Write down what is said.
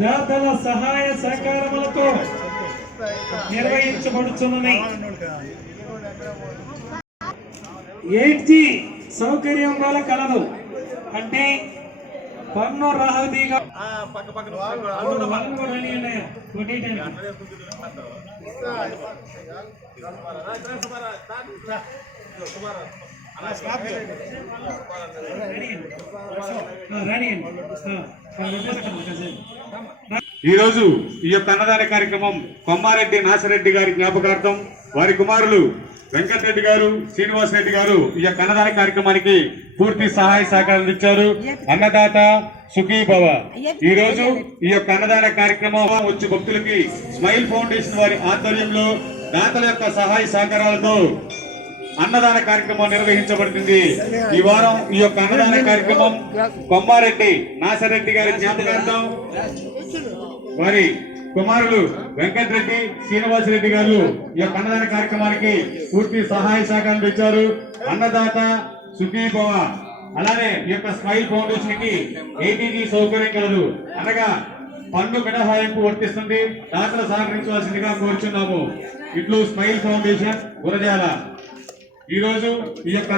దాతల సహాయ సహకారములతో నిర్వహించబడుచున్నది. 8G సౌకర్యం గల కలదు. అంటే పన్ను రాహతీగా ఈరోజు ఈ యొక్క అన్నదాన కార్యక్రమం కొమ్మారెడ్డి నాసిరెడ్డి గారి జ్ఞాపకార్థం వారి కుమారులు వెంకటరెడ్డి గారు, శ్రీనివాసరెడ్డి గారు ఈ యొక్క అన్నదాన కార్యక్రమానికి పూర్తి సహాయ సహకారాలు ఇచ్చారు. అన్నదాత సుఖీ భవ. ఈ రోజు ఈ యొక్క అన్నదాన కార్యక్రమం వచ్చి భక్తులకి స్మైల్ ఫౌండేషన్ వారి ఆధ్వర్యంలో దాతల యొక్క సహాయ సహకారాలతో అన్నదాన కార్యక్రమం నిర్వహించబడుతుంది. ఈ వారం ఈ యొక్క అన్నదాన కార్యక్రమం కొమ్మారెడ్డి నాసిరెడ్డి గారి జ్ఞాపకార్థం వారి కుమారులు వెంకటరెడ్డి, శ్రీనివాసరెడ్డి గారు ఈ యొక్క అన్నదాన కార్యక్రమానికి పూర్తి సహాయ సహకారాలు ఇచ్చారు. అన్నదాత సుఖీభవ. అలానే ఈ యొక్క స్మైల్ ఫౌండేషన్ కి 8G సౌకర్యం కలదు. అనగా పన్ను మినహాయింపు వర్తిస్తుంది. దాతలు సహకరించవలసిందిగా కోరుచున్నాము. ఇట్లు స్మైల్ ఫౌండేషన్ గురజాల. ఈ రోజు ఈ యొక్క